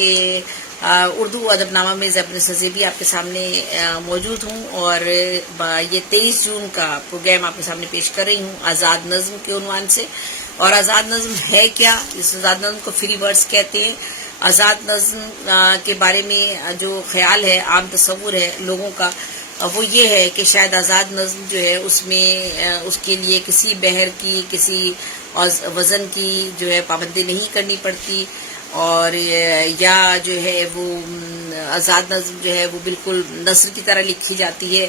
کہ اردو ادب-نامہ میں ضبط سزیبی آپ کے سامنے موجود ہوں اور یہ 23 جون کا پروگرام آپ کے سامنے پیش کر رہی ہوں آزاد نظم کے عنوان سے. اور آزاد نظم ہے کیا؟ اس آزاد نظم کو فری ورڈز کہتے ہیں. آزاد نظم کے بارے میں جو خیال ہے، عام تصور ہے لوگوں کا، وہ یہ ہے کہ شاید آزاد نظم جو ہے اس میں اس کے لیے کسی بحر کی، کسی وزن کی جو ہے پابندی نہیں کرنی پڑتی، اور یا جو ہے وہ آزاد نظم جو ہے وہ بالکل نثر کی طرح لکھی جاتی ہے.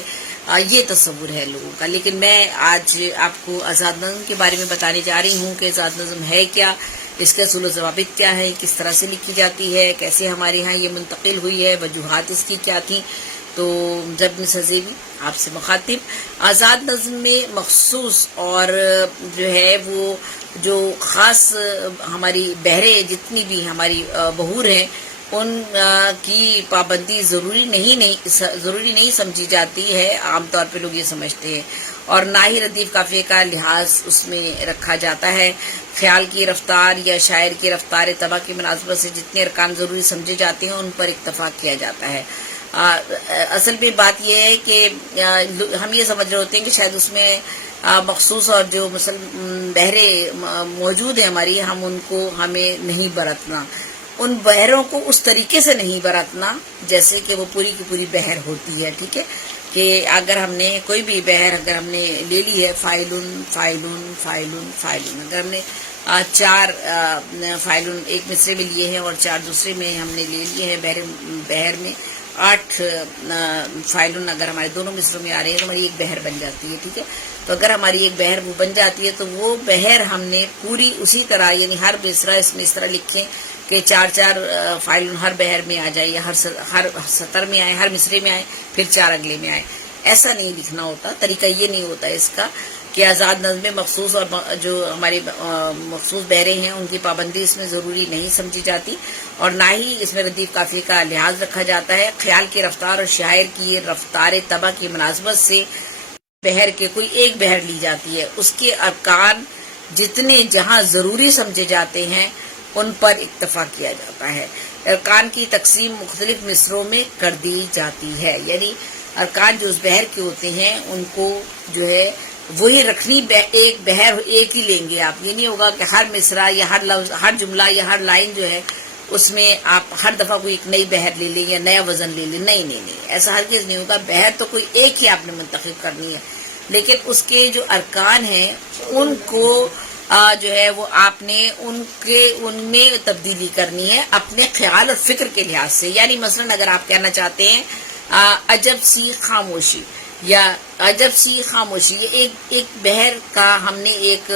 یہ تصور ہے لوگوں کا. لیکن میں آج آپ کو آزاد نظم کے بارے میں بتانے جا رہی ہوں کہ آزاد نظم ہے کیا، اس کے اصول و ضوابط کیا ہے، کس طرح سے لکھی جاتی ہے، کیسے ہمارے ہاں یہ منتقل ہوئی ہے، وجوہات اس کی کیا تھیں. تو ضبط سزیبی آپ سے مخاطب. آزاد نظم میں مخصوص اور جو ہے وہ جو خاص ہماری بحریں جتنی بھی ہماری بحور ہیں ان کی پابندی ضروری نہیں سمجھی جاتی ہے. عام طور پہ لوگ یہ سمجھتے ہیں، اور نہ ہی ردیف قافیے کا لحاظ اس میں رکھا جاتا ہے. خیال کی رفتار یا شاعر کی رفتار طبع کی مناسبت سے جتنے ارکان ضروری سمجھے جاتے ہیں ان پر اتفاق کیا جاتا ہے. اصل میں بات یہ ہے کہ ہم یہ سمجھ رہے ہوتے ہیں کہ شاید اس میں مخصوص اور جو بحریں موجود ہیں ہماری، ہمیں نہیں برتنا، ان بحروں کو اس طریقے سے نہیں برتنا جیسے کہ وہ پوری کی پوری بحر ہوتی ہے. ٹھیک ہے، کہ اگر ہم نے کوئی بھی بحر اگر ہم نے لے لی ہے، فائلون فائلون فائلون فائلون، اگر ہم نے 4 فائلون ایک مصرے میں لیے ہیں اور 4 دوسرے میں ہم نے لے لیے ہیں، بحر میں 8 فائلون اگر ہمارے دونوں مصروں میں آ رہے ہیں تو ہماری ایک بحر بن جاتی ہے. ٹھیک ہے، تو اگر ہماری ایک بحر وہ بن جاتی ہے تو وہ بحر ہم نے پوری اسی طرح، یعنی ہر مصرع اس میں اس طرح لکھیں کہ 4 فائلون ہر بحر میں آ جائے، یا ہر سطر میں آئے، ہر مصرے میں آئے، پھر 4 اگلے میں آئے. ایسا نہیں لکھنا ہوتا. طریقہ یہ نہیں ہوتا اس کا کہ آزاد نظم میں مخصوص اور جو ہماری مخصوص بحریں ہیں ان کی پابندی اس میں ضروری نہیں سمجھی جاتی، اور نہ ہی اس میں ردیف قافیے کا لحاظ رکھا جاتا ہے. خیال کی رفتار اور شاعر کی رفتار طبع کی مناسبت سے بحر کے کوئی ایک بحر لی جاتی ہے، اس کے ارکان جتنے جہاں ضروری سمجھے جاتے ہیں ان پر اتفاق کیا جاتا ہے. ارکان کی تقسیم مختلف مصروں میں کر دی جاتی ہے، یعنی ارکان جو اس بحر کے ہوتے ہیں ان کو جو ہے وہی رکھنی، ایک بحر ایک ہی لیں گے آپ. یہ نہیں ہوگا کہ ہر مصرع یا ہر لفظ، ہر جملہ یا ہر لائن جو ہے اس میں آپ ہر دفعہ کوئی ایک نئی بحر لے لیں یا نیا وزن لے لیں. نہیں، ایسا ہرگز نہیں ہوگا. بحر تو کوئی ایک ہی آپ نے منتخب کرنی ہے، لیکن اس کے جو ارکان ہیں ان کو جو ہے وہ آپ نے ان میں تبدیلی کرنی ہے اپنے خیال اور فکر کے لحاظ سے. یعنی مثلا اگر آپ کہنا چاہتے ہیں عجب سی خاموشی یا عجب سی خاموشی، یہ ایک بحر کا ہم نے ایک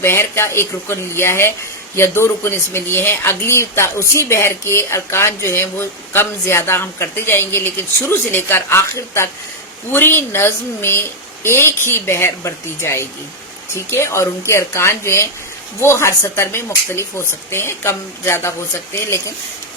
بحر کا ایک رکن لیا ہے یا 2 رکن اس میں لیے ہیں. اگلی اسی بحر کے ارکان جو ہیں وہ کم زیادہ ہم کرتے جائیں گے، لیکن شروع سے لے کر آخر تک پوری نظم میں ایک ہی بحر برتی جائے گی. ٹھیک ہے، اور ان کے ارکان جو ہیں وہ ہر سطر میں مختلف ہو سکتے ہیں، کم زیادہ ہو سکتے ہیں، لیکن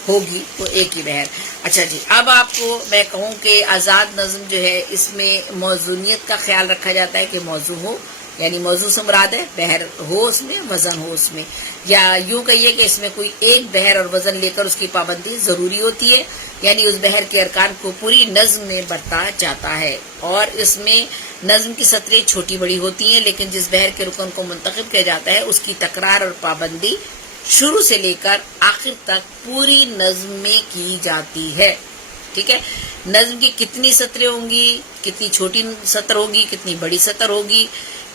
ہوگی تو ایک ہی بحر. اچھا جی، اب آپ کو میں کہوں کہ آزاد نظم جو ہے اس میں موضوعیت کا خیال رکھا جاتا ہے کہ موضوع ہو، یعنی موضوع سے مراد ہے بحر ہو اس میں، وزن ہو اس میں، یا یوں کہیے کہ اس میں کوئی ایک بحر اور وزن لے کر اس کی پابندی ضروری ہوتی ہے، یعنی اس بحر کے ارکان کو پوری نظم میں برتا جاتا ہے. اور اس میں نظم کی سطریں چھوٹی بڑی ہوتی ہیں، لیکن جس بحر کے رکن کو منتخب کیا جاتا ہے اس کی تکرار اور پابندی شروع سے لے کر آخر تک پوری نظم میں کی جاتی ہے. ٹھیک ہے، نظم کی کتنی سطریں ہوں گی، کتنی چھوٹی سطر ہوگی، کتنی بڑی سطر ہوگی،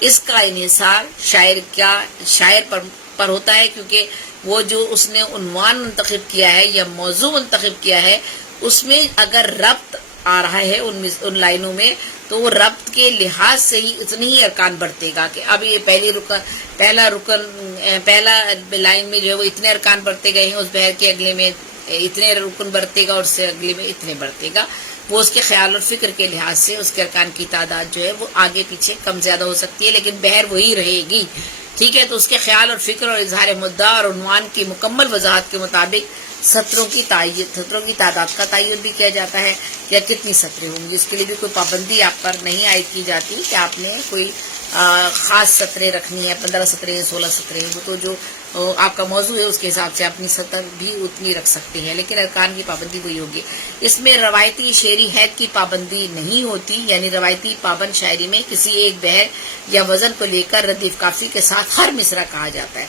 اس کا انحصار شاعر پر ہوتا ہے، کیونکہ وہ جو اس نے عنوان منتخب کیا ہے یا موضوع منتخب کیا ہے اس میں اگر ربط آ رہا ہے ان لائنوں میں تو وہ ربط کے لحاظ سے ہی اتنے ہی ارکان برتے گا کہ اب یہ پہلا لائن میں جو ہے وہ اتنے ارکان برتے گئے ہیں، اس بحر کے اگلے میں اتنے رکن برتے گا اور اس سے اگلے میں اتنے برتے گا. وہ اس کے خیال اور فکر کے لحاظ سے اس کے ارکان کی تعداد جو ہے وہ آگے پیچھے کم زیادہ ہو سکتی ہے، لیکن بحر وہی رہے گی. ٹھیک ہے، تو اس کے خیال اور فکر اور اظہار مدعا اور عنوان کی مکمل وضاحت کے مطابق سطروں کی تعداد کا تعین بھی کیا جاتا ہے، یا کتنی سطریں ہوں گی. اس کے لیے بھی کوئی پابندی آپ پر نہیں عائد کی جاتی کہ آپ نے کوئی خاص سطریں رکھنی ہے، 15 سطریں 16 سطریں، وہ تو جو آپ کا موضوع ہے اس کے حساب سے اپنی سطر بھی اتنی رکھ سکتے ہیں، لیکن ارکان کی پابندی وہی ہوگی۔ اس میں روایتی شعری حید کی پابندی نہیں ہوتی، یعنی روایتی پابند شاعری میں کسی ایک بحر یا وزن کو لے کر ردیف کافی کے ساتھ ہر مصرع کہا جاتا ہے۔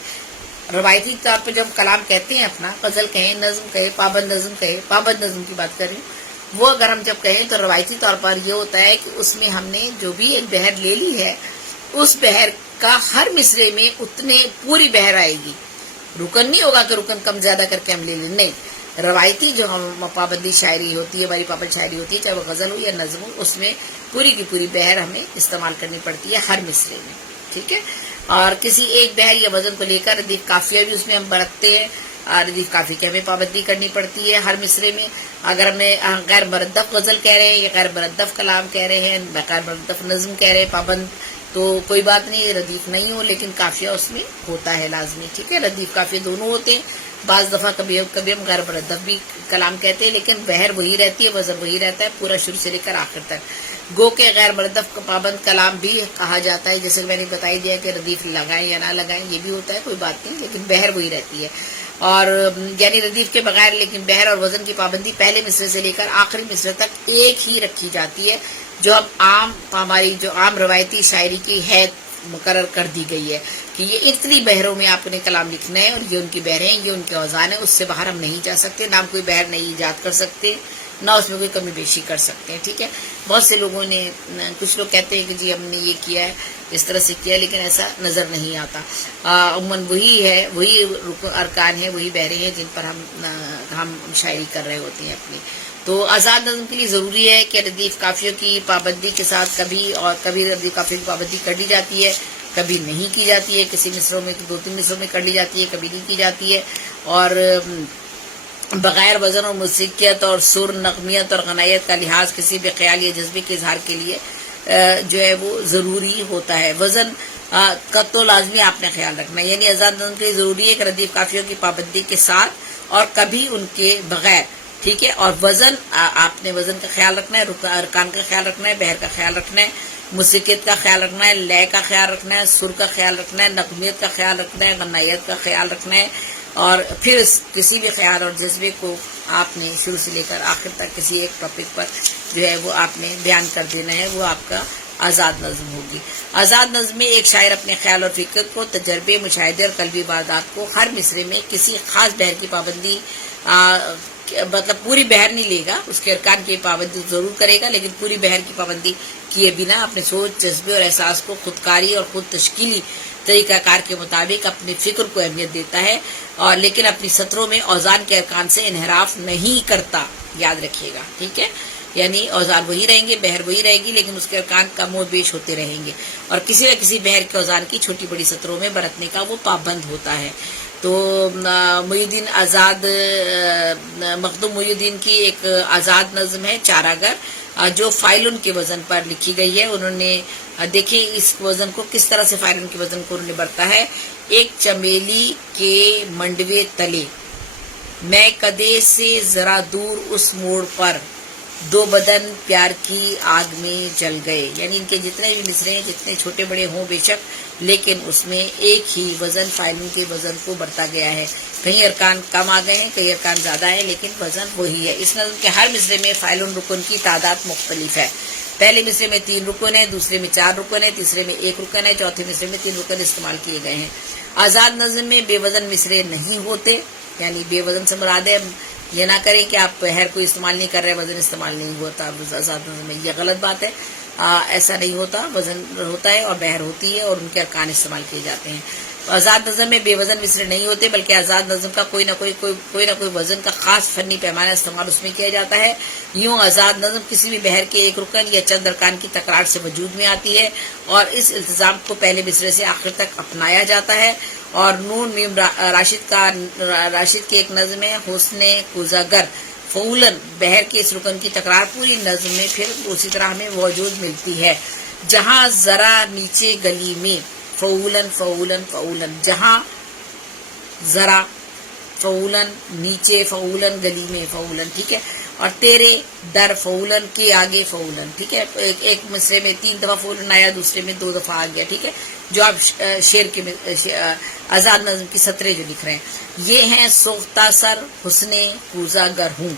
روایتی طور پہ جب کلام کہتے ہیں اپنا، غزل کہیں، نظم کہیں، پابند نظم کہیں، پابند نظم کی بات کر رہی ہوں، وہ اگر ہم جب کہیں تو روایتی طور پر یہ ہوتا ہے کہ اس میں ہم نے جو بھی ایک بحر لے لی ہے، اس بحر کا ہر مصرے میں اتنے پوری بحر آئے گی، رکن نہیں ہوگا کہ رکن کم زیادہ کر کے ہم لے لیں، نہیں۔ روایتی جو ہم پابندی شاعری ہوتی ہے، ہماری پابند شاعری ہوتی ہے، چاہے وہ غزل ہو یا نظم ہو، اس میں پوری کی پوری بحر ہمیں استعمال کرنی پڑتی ہے ہر مصرے میں، ٹھیک ہے۔ اور کسی ایک بحر یا وزن کو لے کر ردیف قافیہ بھی اس میں ہم برتتے ہیں، ردیف قافیے کی ہمیں پابندی کرنی پڑتی ہے ہر مصرے میں۔ اگر ہم نے غیر مردف غزل کہہ رہے ہیں یا غیر مردف کلام کہہ رہے ہیں، غیر مردف نظم کہہ رہے ہیں پابند، تو کوئی بات نہیں، ردیف نہیں ہو لیکن قافیہ اس میں ہوتا ہے لازمی، ٹھیک ہے۔ ردیف قافیہ دونوں ہوتے ہیں، بعض دفعہ کبھی ہم غیر مردف بھی کلام کہتے ہیں، لیکن بحر وہی رہتی ہے، وزن وہی رہتا ہے پورا شروع سے لے کر آخر تک۔ گو کے غیر مردف کا پابند کلام بھی کہا جاتا ہے، جیسے میں نے بتائی دیا کہ ردیف لگائیں یا نہ لگائیں، یہ بھی ہوتا ہے، کوئی بات نہیں، لیکن بحر وہی رہتی ہے۔ اور یعنی ردیف کے بغیر لیکن بحر اور وزن کی پابندی پہلے مصرے سے لے کر آخری مصرے تک ایک ہی رکھی جاتی ہے، جو اب ہماری جو عام روایتی شاعری کی حید مقرر کر دی گئی ہے کہ یہ اتنی بحروں میں آپ نے کلام لکھنا ہے اور یہ ان کی بحریں ہیں، یہ ان کے اوزان ہیں، اس سے باہر ہم نہیں جا سکتے، نہ ہم کوئی بحر نئی ایجاد کر سکتے، نہ اس میں کوئی کمی بیشی کر سکتے ہیں، ٹھیک ہے۔ بہت سے لوگوں نے، کچھ لوگ کہتے ہیں کہ جی ہم نے یہ کیا ہے، اس طرح سے کیا، لیکن ایسا نظر نہیں آتا۔ عموماً وہی ہے، وہی ارکان ہیں، وہی بحریں ہیں جن پر ہم شاعری کر رہے ہوتے ہیں اپنی۔ تو آزاد نظم کے لیے ضروری ہے کہ ردیف قافیوں کی پابندی کے ساتھ کبھی ردیف قافیوں کی پابندی کر لی جاتی ہے، کبھی نہیں کی جاتی ہے، کسی مصروں میں 2-3 مصروں میں کر لی جاتی ہے، کبھی نہیں کی جاتی ہے، اور بغیر وزن اور موسیقیت اور سر، نغمیت اور غنائیت کا لحاظ کسی بھی خیال یا جذبے کے اظہار کے لیے جو ہے وہ ضروری ہوتا ہے۔ وزن کا تو لازمی آپ نے خیال رکھنا ہے، یعنی آزاد نظم کے لیے ضروری ہے کہ ردیف قافیوں کی پابندی کے ساتھ اور کبھی ان کے بغیر، ٹھیک ہے۔ اور وزن، آپ نے وزن کا خیال رکھنا ہے، ارکان کا خیال رکھنا ہے، بحر کا خیال رکھنا ہے، موسیقیت کا خیال رکھنا ہے، لے کا خیال رکھنا ہے، سر کا خیال رکھنا ہے، نغمیت کا خیال رکھنا ہے، غنائیت کا خیال رکھنا ہے، اور پھر کسی بھی خیال اور جذبے کو آپ نے شروع سے لے کر آخر تک کسی ایک ٹاپک پر جو ہے وہ آپ نے بیان کر دینا ہے، وہ آپ کا آزاد نظم ہوگی۔ آزاد نظم میں ایک شاعر اپنے خیال اور فکر کو، تجربے، مشاہدے اور قلبی واردات کو ہر مصرے میں کسی خاص بحر کی پابندی، مطلب پوری بحر نہیں لے گا، اس کے ارکان کی پابندی ضرور کرے گا، لیکن پوری بحر کی پابندی کیے بنا اپنے سوچ، جذبے اور احساس کو خودکاری اور خود تشکیلی طریقہ کار کے مطابق اپنے فکر کو اہمیت دیتا ہے، اور لیکن اپنی سطروں میں اوزان کے ارکان سے انحراف نہیں کرتا، یاد رکھیے گا، ٹھیک ہے۔ یعنی اوزان وہی رہیں گے، بحر وہی رہے گی، لیکن اس کے ارکان کم و بیش ہوتے رہیں گے، اور کسی نہ کسی بحر کے اوزان کی چھوٹی بڑی سطروں میں برتنے کا وہ پابند ہوتا ہے۔ تو محی الدین آزاد، مخدوم محی الدین کی ایک آزاد نظم ہے چارہ گر، جو فائلن کے وزن پر لکھی گئی ہے۔ انہوں نے دیکھیں اس وزن کو کس طرح سے، فائلن کے وزن کو انہوں نے برتا ہے۔ ایک چمیلی کے منڈوے تلے، میں کدے سے ذرا دور اس موڑ پر، دو بدن پیار کی آگ میں جل گئے، یعنی ان کے جتنے بھی مصرے ہیں، جتنے چھوٹے بڑے ہوں بے شک، لیکن اس میں ایک ہی وزن، فائلن کے وزن کو برتا گیا ہے۔ کہیں ارکان کم آ گئے ہیں، کہیں ارکان زیادہ ہیں، لیکن وزن وہی ہے۔ اس نظم کے ہر مصرے میں فائلن رکن کی تعداد مختلف ہے۔ پہلے مصرے میں 3 رکن ہیں، دوسرے میں 4 رکن ہیں، تیسرے میں 1 رکن ہے، چوتھے مصرے میں 3 رکن استعمال کیے گئے ہیں۔ آزاد نظم میں بے وزن مصرے نہیں ہوتے، یعنی بے وزن سے مراد ہے یہ نہ کریں کہ آپ بحر کو استعمال نہیں کر رہے، وزن استعمال نہیں ہوتا آزاد نظم میں، یہ غلط بات ہے، ایسا نہیں ہوتا، وزن ہوتا ہے اور بحر ہوتی ہے اور ان کے ارکان استعمال کیے جاتے ہیں۔ آزاد نظم میں بے وزن مصرے نہیں ہوتے، بلکہ آزاد نظم کا کوئی نہ کوئی وزن کا خاص فنی پیمانہ استعمال اس میں کیا جاتا ہے۔ یوں آزاد نظم کسی بھی بحر کے ایک رکن یا چند ارکان کی تکرار سے وجود میں آتی ہے، اور اس التزام کو پہلے مصرے سے آخر تک اپنایا جاتا ہے۔ اور نون میم راشد کی ایک نظم ہے حسن کوزاگر، فعولن، بحر کے اس رکن کی تکرار پوری نظم میں پھر اسی طرح ہمیں موجود ملتی ہے۔ جہاں ذرا نیچے گلی میں، فعولن فعولن فعولن، جہاں ذرا، فعولن نیچے، فعولن گلی میں، فعولن، ٹھیک ہے۔ اور تیرے در فعولن کے آگے فعولن، ٹھیک ہے. ایک مصرے میں 3 دفعہ فعولن آیا، دوسرے میں 2 دفعہ آ گیا، ٹھیک ہے. جو آپ شعر کے آزاد نظم کی سطریں جو لکھ رہے ہیں، یہ ہیں سوختہ سر حسن کوزہ گر ہوں.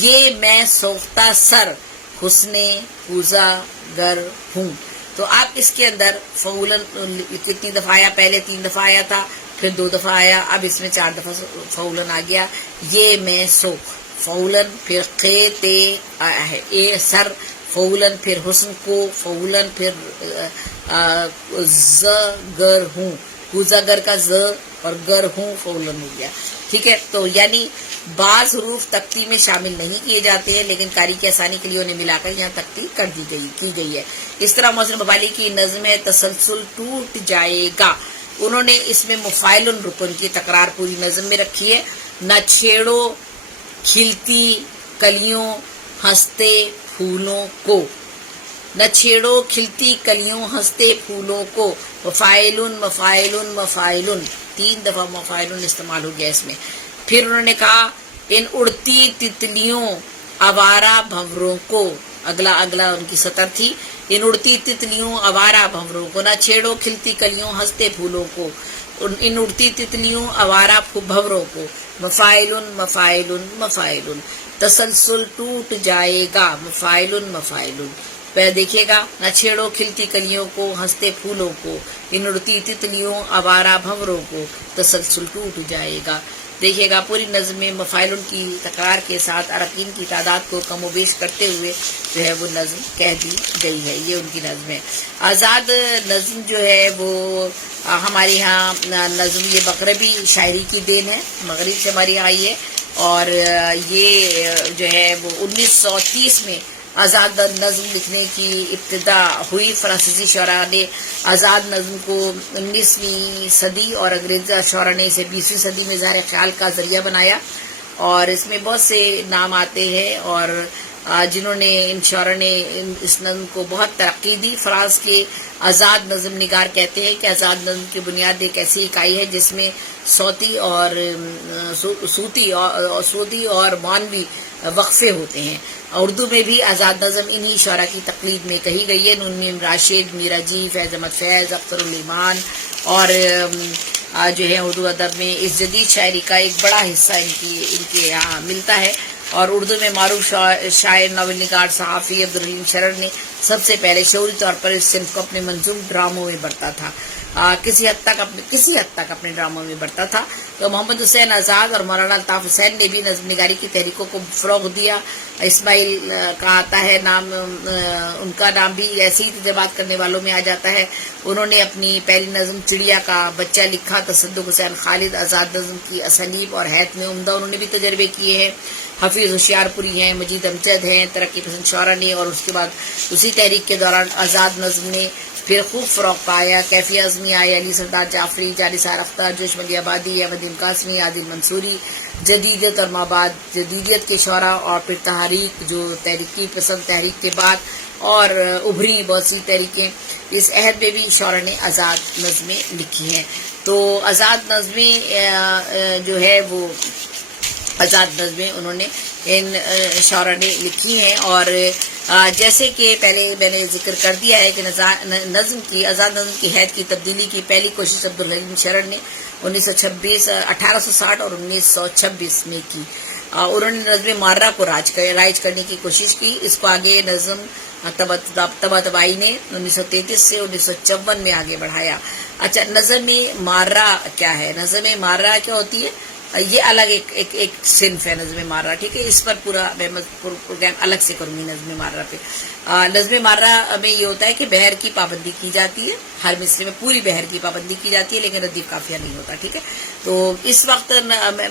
یہ میں سوختہ سر حسن کوزہ گر ہوں. تو آپ اس کے اندر فعولن کتنی دفعہ آیا؟ پہلے 3 دفعہ آیا تھا، پھر 2 دفعہ آیا، اب اس میں 4 دفعہ فعولن آ گیا. یہ میں سوکھ فعولن، پھر خے تے آیا ہے اے سر فعولن، پھر حسن کو فعولن، پھر ز گر ہوں، کوزہ گر کا ز اور گر ہوں فعولن ہو گیا، ٹھیک ہے. تو یعنی بعض حروف تختی میں شامل نہیں کیے جاتے ہیں، لیکن قاری کی آسانی کے لیے انہیں ملا کر یہاں تختی کر کی گئی ہے. اس طرح محسن ببالی کی نظم ہے تسلسل ٹوٹ جائے گا. انہوں نے اس میں مفاعل رکن کی تکرار پوری نظم میں رکھی ہے. نہ چھیڑو کھلتی کلیوں ہنستے پھولوں کو، نہ چھیڑو کھلتی کلیوں ہنستے پھولوں کو. مفاعل مفاعل مفاعل، 3 دفعہ مفاعل استعمال ہو گیا اس میں. پھر انہوں نے کہا ان اڑتی تتلیوں آوارہ بھنوروں کو، اگلا ان کی سطر تھی، ان اڑتی تتلیوں آوارہ بھنوروں کو. نہ چھیڑو کھلتی کلیوں ہنستے پھولوں کو، ان اڑتی تتلیوں آوارہ بھنوروں کو. مفاعل مفاعل مفاعل، تسلسل ٹوٹ جائے گا، مفاعل مفاعل. پہلے دیکھیے گا، نہ چھیڑو کھلتی کلیوں کو ہنستے پھولوں کو، ان اڑتی تتلیوں آوارہ بھنوروں کو، تسلسل ٹوٹ جائے گا. دیکھیے گا پوری نظم میں مفاعل کی تکرار کے ساتھ ارکین کی تعداد کو کم و بیش کرتے ہوئے جو ہے وہ نظم کہہ دی گئی ہے. یہ ان کی نظم ہے. آزاد نظم جو ہے وہ ہمارے ہاں نظم یہ مغربی شاعری کی دین ہے، مغرب سے ہماری آئی ہے. اور یہ جو ہے وہ 1930 میں آزاد نظم لکھنے کی ابتدا ہوئی. فرانسیسی شعراء نے آزاد نظم کو 19ویں صدی اور انگریز شعراء نے اسے 20ویں صدی میں اظہار خیال کا ذریعہ بنایا. اور اس میں بہت سے نام آتے ہیں اور جنہوں نے ان شعراء نے اس نظم کو بہت ترقی دی. فرانس کے آزاد نظم نگار کہتے ہیں کہ آزاد نظم کی بنیاد ایک ایسی اکائی ہے جس میں صوتی اور معنوی وقفے ہوتے ہیں. اردو میں بھی آزاد نظم انہی شعراء کی تقلید میں کہی گئی ہے. نون راشد، میرا جی، فیض احمد فیض، اختر الایمان اور جو ہے اردو ادب میں اس جدید شاعری کا ایک بڑا حصہ ان کے یہاں ملتا ہے. اور اردو میں معروف شاعر، ناول نگار، صحافی عبدالرحیم شرر نے سب سے پہلے شعوری طور پر اس صنف کو اپنے منظوم ڈراموں میں برتا تھا، کسی حد تک اپنے ڈراموں میں برتا تھا. تو محمد حسین آزاد اور مولانا الطاف حسین نے بھی نظم نگاری کی تحریکوں کو فروغ دیا. اسماعیل کا آتا ہے نام، ان کا نام بھی ایسی تجربات کرنے والوں میں آ جاتا ہے. انہوں نے اپنی پہلی نظم چڑیا کا بچہ لکھا. تصدق حسین خالد آزاد نظم کی اسالیب اور حیت میں عمدہ انہوں نے بھی تجربے کیے ہیں. حفیظ ہوشیار پوری ہیں، مجید امجد ہیں، ترقی پسند شعراء نے. اور اس کے بعد اسی تحریک کے دوران آزاد نظم نے پھر خوب فروغ پایا. کیفی اعظمی آئے، علی سردار جعفری، جانثار اختر، جوش ملی آبادی، احمد قاسمی، عادل منصوری. جدیدیت اور مابعد جدیدیت کے شعراء. اور پھر تحریک جو تحریکی پسند تحریک کے بعد اور ابھری بہت سی تحریکیں. اس عہد میں بھی شعراء نے آزاد نظمیں لکھی ہیں. تو آزاد نظمیں جو ہے وہ آزاد نظمیں انہوں نے ان شعراء نے لکھی ہیں. اور جیسے کہ پہلے میں نے ذکر کر دیا ہے کہ آزاد نظم کی حیت کی تبدیلی کی پہلی کوشش عبدالحلیم شرر نے 1860 اور 1926 میں کی. انہوں نے نظم مارہ کو رائج کرنے کی کوشش کی. اس کو آگے نظم طباطبائی نے 1933 سے 1954 میں آگے بڑھایا. اچھا، نظم مارہ کیا ہے؟ نظم مارہ کیا ہوتی ہے؟ یہ الگ ایک صنف ہے نظم مارہ، ٹھیک ہے. اس پر پورا میں پروگرام الگ سے کروں گی نظم مارہ پہ. نظم مارہ میں یہ ہوتا ہے کہ بحر کی پابندی کی جاتی ہے، ہر مصرے میں پوری بحر کی پابندی کی جاتی ہے، لیکن ردیف قافیہ نہیں ہوتا، ٹھیک ہے. تو اس وقت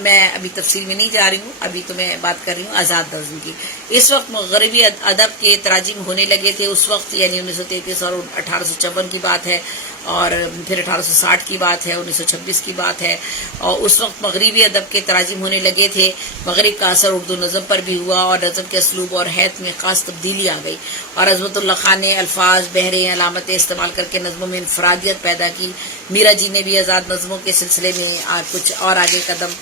میں ابھی تفصیل میں نہیں جا رہی ہوں، ابھی تو میں بات کر رہی ہوں آزاد نظم کی. اس وقت مغربی ادب کے تراجم ہونے لگے تھے اس وقت، یعنی 1933 اور 1854 کی بات ہے، اور پھر 1860 کی بات ہے، 1926 کی بات ہے. اور اس وقت مغربی ادب کے تراجم ہونے لگے تھے. مغرب کا اثر اردو نظم پر بھی ہوا اور نظم کے اسلوب اور حیت میں خاص تبدیلی آ گئی. اور عظمت اللہ خان نے الفاظ، بحریں، علامتیں استعمال کر کے نظموں میں انفرادیت پیدا کی. میرا جی نے بھی آزاد نظموں کے سلسلے میں کچھ اور آگے قدم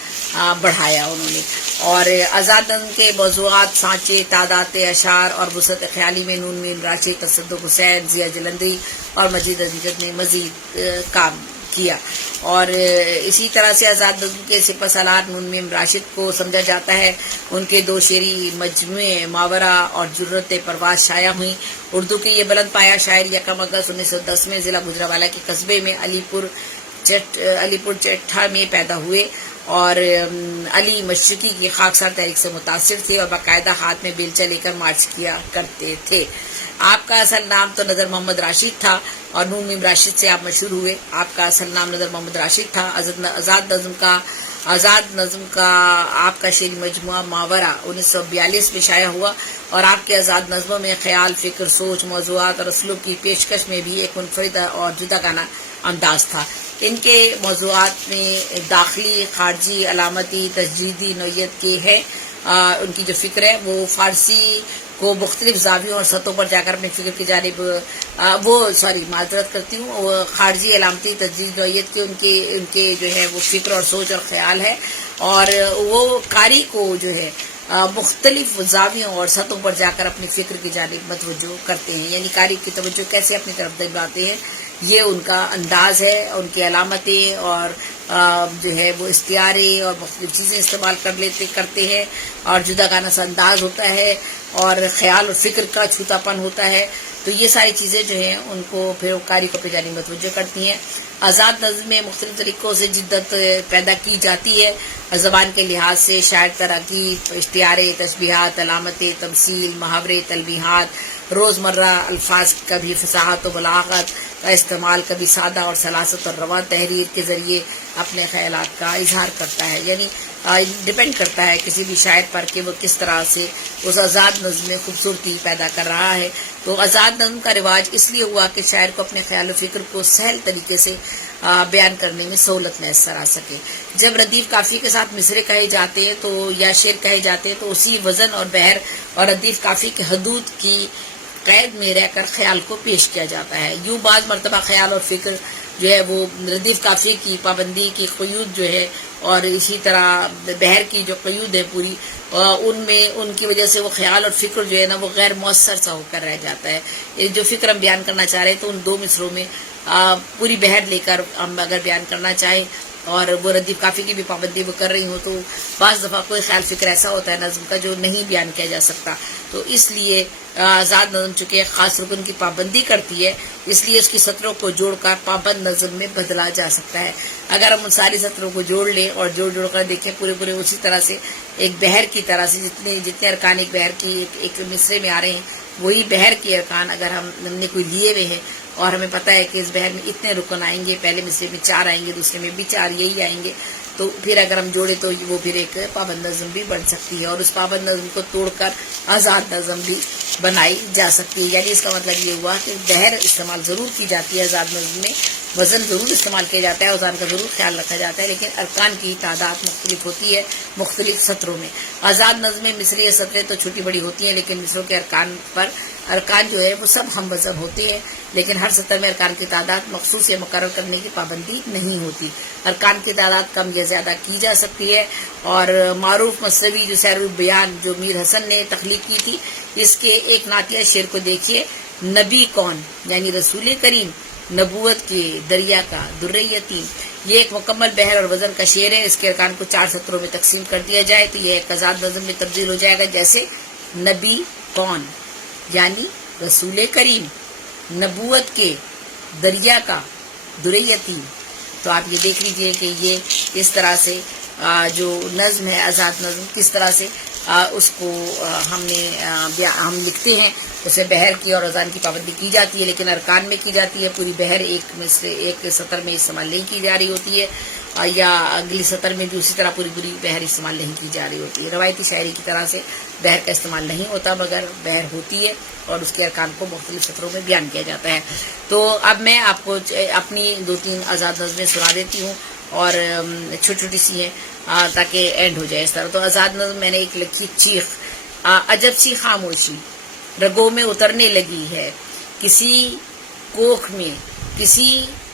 بڑھایا انہوں نے. اور آزاد نظم کے موضوعات سانچے، تعداد اشعار اور وسعت خیالی میں نون میم راشد، تصدق حسین، ضیاء جلندری اور مجید امجد نے مزید کام کیا. اور اسی طرح سے آزاد نظم کے سپہ سالار نون میم راشد کو سمجھا جاتا ہے. ان کے 2 شعری مجموعے ماورا اور جرت پرواز شائع ہوئیں. اردو کے یہ بلند پایا شاعر 1 اگست 1910 میں ضلع گجرانوالہ کے قصبے میں علی پور چٹھا میں پیدا ہوئے اور علی مشرقی کی خاکسار تحریک سے متاثر تھے اور باقاعدہ ہاتھ میں بیلچہ لے کر مارچ کیا کرتے تھے. آپ کا اصل نام تو نظر محمد راشد تھا اور نون میم راشد سے آپ مشہور ہوئے. آپ کا اصل نام نظر محمد راشد تھا. آزاد نظم کا آپ کا شعری مجموعہ ماورا 1942 میں شائع ہوا اور آپ کے آزاد نظموں میں خیال، فکر، سوچ، موضوعات اور اسلوب کی پیشکش میں بھی ایک منفرد اور جداگانہ انداز تھا. ان کے موضوعات میں داخلی، خارجی، علامتی، تجدیدی نوعیت کے ہے. ان کی جو فکر ہے وہ فارسی کو مختلف زاویوں اور سطحوں پر جا کر اپنے فکر کی جانب معذرت کرتی ہوں، وہ خارجی، علامتی، تجدیدی نوعیت کے ان کے جو ہے وہ فکر اور سوچ اور خیال ہے اور وہ قاری کو جو ہے مختلف زاویوں اور سطحوں پر جا کر اپنی فکر کی جانب متوجہ کرتے ہیں. یعنی قاری کی توجہ کیسے اپنی طرف دلواتے ہیں، یہ ان کا انداز ہے. ان کی علامتیں اور جو ہے وہ استعارے اور مختلف چیزیں استعمال کرتے ہیں اور جداگانہ سا انداز ہوتا ہے اور خیال اور فکر کا چھوٹا پن ہوتا ہے. تو یہ ساری چیزیں جو ہیں ان کو پھر قاری کو اپنی جانب متوجہ کرتی ہیں. آزاد نظم میں مختلف طریقوں سے جدت پیدا کی جاتی ہے. زبان کے لحاظ سے شاعر تراکیب، اشتعارے، تشبیہات، علامتیں، تمثیل، محاورے، تلبیحات، روزمرہ الفاظ، کبھی فصاحت و بلاغت کا استعمال، کبھی سادہ اور سلاست اور رواں تحریر کے ذریعے اپنے خیالات کا اظہار کرتا ہے. یعنی ڈپینڈ کرتا ہے کسی بھی شاعر پر کہ وہ کس طرح سے اس آزاد نظم میں خوبصورتی پیدا کر رہا ہے. تو آزاد نظم کا رواج اس لیے ہوا کہ شاعر کو اپنے خیال و فکر کو سہل طریقے سے بیان کرنے میں سہولت میسر آ سکے. جب ردیف کافی کے ساتھ مصرے کہے جاتے ہیں تو یا شعر کہے جاتے ہیں تو اسی وزن اور بحر اور ردیف کافی کے حدود کی قید میں رہ کر خیال کو پیش کیا جاتا ہے. یوں بعض مرتبہ خیال اور فکر جو ہے وہ ردیف کافی کی پابندی کی قیود جو ہے اور اسی طرح بحر کی جو قیود ہے پوری ان کی وجہ سے وہ خیال اور فکر جو ہے نا وہ غیر مؤثر سا ہو کر رہ جاتا ہے. یہ جو فکر ہم بیان کرنا چاہ رہے ہیں تو ان 2 مصروں میں پوری بحر لے کر ہم اگر بیان کرنا چاہیں اور وہ ردیف کافی کی بھی پابندی وہ کر رہی ہوں تو بعض دفعہ کوئی خیال فکر ایسا ہوتا ہے نظم کا جو نہیں بیان کیا جا سکتا. تو اس لیے آزاد نظم چونکہ ایک خاص رکن کی پابندی کرتی ہے اس لیے اس کی سطروں کو جوڑ کر پابند نظم میں بدلا جا سکتا ہے. اگر ہم ان ساری سطروں کو جوڑ لیں اور جوڑ کر دیکھیں پورے اسی طرح سے ایک بحر کی طرح سے جتنے ارکان ایک بحر کی ایک مصرے میں آ رہے ہیں وہی بحر کے ارکان اگر ہم نے کوئی لیے ہوئے ہیں اور ہمیں پتہ ہے کہ اس بحر میں اتنے رکن آئیں گے، پہلے مصرے میں 4 آئیں گے، دوسرے میں بھی 4 یہی آئیں گے، تو پھر اگر ہم جوڑے تو وہ پھر ایک پابند نظم بھی بن سکتی ہے اور اس پابند نظم کو توڑ کر آزاد نظم بھی بنائی جا سکتی ہے. یعنی اس کا مطلب یہ ہوا کہ بحر استعمال ضرور کی جاتی ہے آزاد نظم میں، وزن ضرور استعمال کیا جاتا ہے، اوزان کا ضرور خیال رکھا جاتا ہے، لیکن ارکان کی تعداد مختلف ہوتی ہے مختلف سطروں میں. آزاد نظم میں مصری سطریں تو چھوٹی بڑی ہوتی ہیں لیکن مصروں کے ارکان جو ہے وہ سب ہم وزن ہوتے ہیں، لیکن ہر سطر میں ارکان کی تعداد مخصوص یا مقرر کرنے کی پابندی نہیں ہوتی. ارکان کی تعداد کم یا زیادہ کی جا سکتی ہے. اور معروف مصنوی جو سیر البیان جو میر حسن نے تخلیق کی تھی، اس کے ایک نعتیہ شعر کو دیکھیے. نبی کون یعنی رسول کریم، نبوت کے دریا کا در یتیم، یہ ایک مکمل بحر اور وزن کا شعر ہے. اس کے ارکان کو 4 سطروں میں تقسیم کر دیا جائے تو یہ ایک آزاد نظم میں تبدیل ہو جائے گا. جیسے نبی کون یعنی رسول کریم، نبوت کے دریا کا در یتیم. تو آپ یہ دیکھ لیجئے کہ یہ اس طرح سے جو نظم ہے آزاد نظم کس طرح سے اس کو ہم لکھتے ہیں. اس میں بحر کی اور اوزان کی پابندی کی جاتی ہے لیکن ارکان میں کی جاتی ہے. پوری بحر ایک سطر میں استعمال نہیں کی جا رہی ہوتی ہے یا اگلی سطر میں بھی اسی طرح پوری بحر استعمال نہیں کی جا رہی ہوتی ہے. روایتی شاعری کی طرح سے بحر کا استعمال نہیں ہوتا مگر بحر ہوتی ہے اور اس کے ارکان کو مختلف سطروں میں بیان کیا جاتا ہے. تو اب میں آپ کو اپنی 2-3 آزاد نظمیں سنا دیتی ہوں اور چھوٹی سی ہیں تاکہ اینڈ ہو جائے اس طرح. تو آزاد نظم میں نے ایک لکھی چیخ. عجب سی خاموشی رگوں میں اترنے لگی ہے، کسی کوکھ میں کسی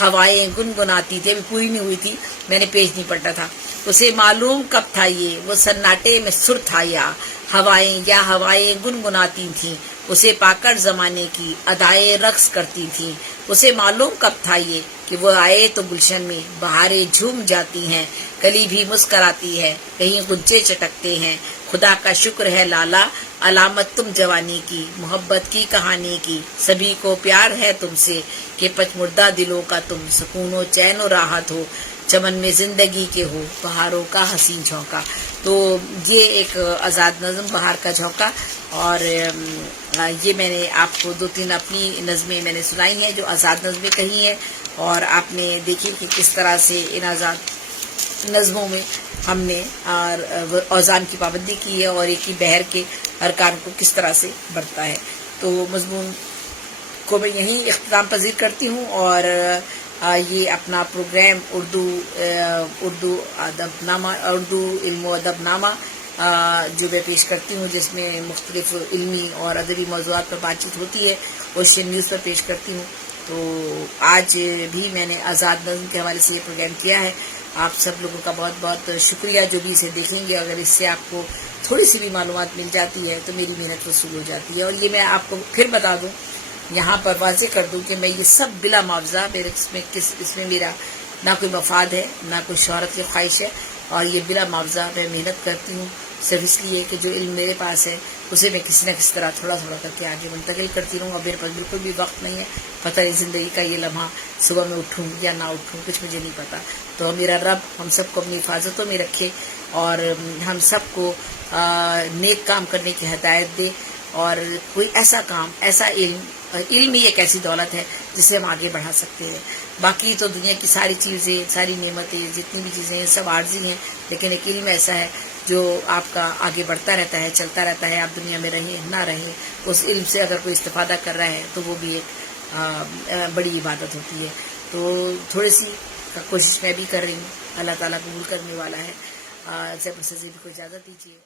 ہوائیں گنگناتی تھی. ابھی پوری نہیں ہوئی تھی, میں نے پیج نہیں پلٹا تھا. اسے معلوم کب تھا یہ وہ سناٹے میں سر تھا یا ہوائیں گنگناتی تھیں, اسے پا کر زمانے کی ادائیں رقص کرتی تھیں. اسے معلوم کب تھا یہ کہ وہ آئے تو گلشن میں بہاریں جھوم جاتی ہیں, کلی بھی مسکراتی ہے, کہیں غنچے چٹکتے ہیں. خدا کا شکر ہے لالا, علامت تم جوانی کی, محبت کی کہانی کی. سبھی کو پیار ہے تم سے کہ پچمردہ دلوں کا تم سکون و چین و راحت ہو, چمن میں زندگی کے ہو بہاروں کا حسین جھونکا. تو یہ ایک آزاد نظم بہار کا جھونکا, اور یہ میں نے آپ کو 2-3 اپنی نظمیں میں نے سنائی ہیں جو آزاد نظمیں کہی ہیں, اور آپ نے دیکھی کہ کس طرح سے ان آزاد نظموں میں ہم نے اوزان کی پابندی کی ہے اور ایک ہی بحر کے ارکان کو کس طرح سے برتا ہے. تو مضمون کو میں یہیں اختتام پذیر کرتی ہوں, اور یہ اپنا پروگرام اردو ادب نامہ, اردو علم و ادب نامہ جو میں پیش کرتی ہوں, جس میں مختلف علمی اور ادبی موضوعات پر بات چیت ہوتی ہے, اوشین نیوز پر پیش کرتی ہوں. تو آج بھی میں نے آزاد نظم کے حوالے سے یہ پروگرام کیا ہے. آپ سب لوگوں کا بہت بہت شکریہ جو بھی اسے دیکھیں گے. اگر اس سے آپ کو تھوڑی سی بھی معلومات مل جاتی ہے تو میری محنت وصول ہو جاتی ہے. اور یہ میں آپ کو پھر بتا دوں, یہاں پر واضح کر دوں کہ میں یہ سب بلا معاوضہ, اس میں میرا نہ کوئی مفاد ہے نہ کوئی شہرت کی خواہش ہے, اور یہ بلا معاوضہ میں محنت کرتی ہوں صرف اس لیے کہ جو علم میرے پاس ہے اسے میں کسی نہ کسی طرح تھوڑا تھوڑا کر کے آگے منتقل کرتی رہوں. اور میرے پاس بالکل بھی وقت نہیں ہے, پتہ نہیں زندگی کا یہ لمحہ صبح میں اٹھوں یا نہ اٹھوں, کچھ مجھے نہیں پتا. تو میرا رب ہم سب کو اپنی حفاظتوں میں رکھے اور ہم سب کو نیک کام کرنے کی ہدایت دے, اور کوئی ایسا کام, ایسا علم ہی ایک ایسی دولت ہے جسے ہم آگے بڑھا سکتے ہیں. باقی تو دنیا کی ساری چیزیں, ساری نعمتیں, جتنی بھی چیزیں ہیں سب عارضی ہیں, لیکن ایک علم ایسا ہے جو آپ کا آگے بڑھتا رہتا ہے, چلتا رہتا ہے. آپ دنیا میں رہیں نہ رہیں, اس علم سے اگر کوئی استفادہ کر رہا ہے تو وہ بھی ایک بڑی عبادت ہوتی ہے. تو تھوڑی سی کوشش میں بھی کر رہی ہوں, اللہ تعالیٰ قبول کرنے والا ہے. زیب کو اجازت دیجیے.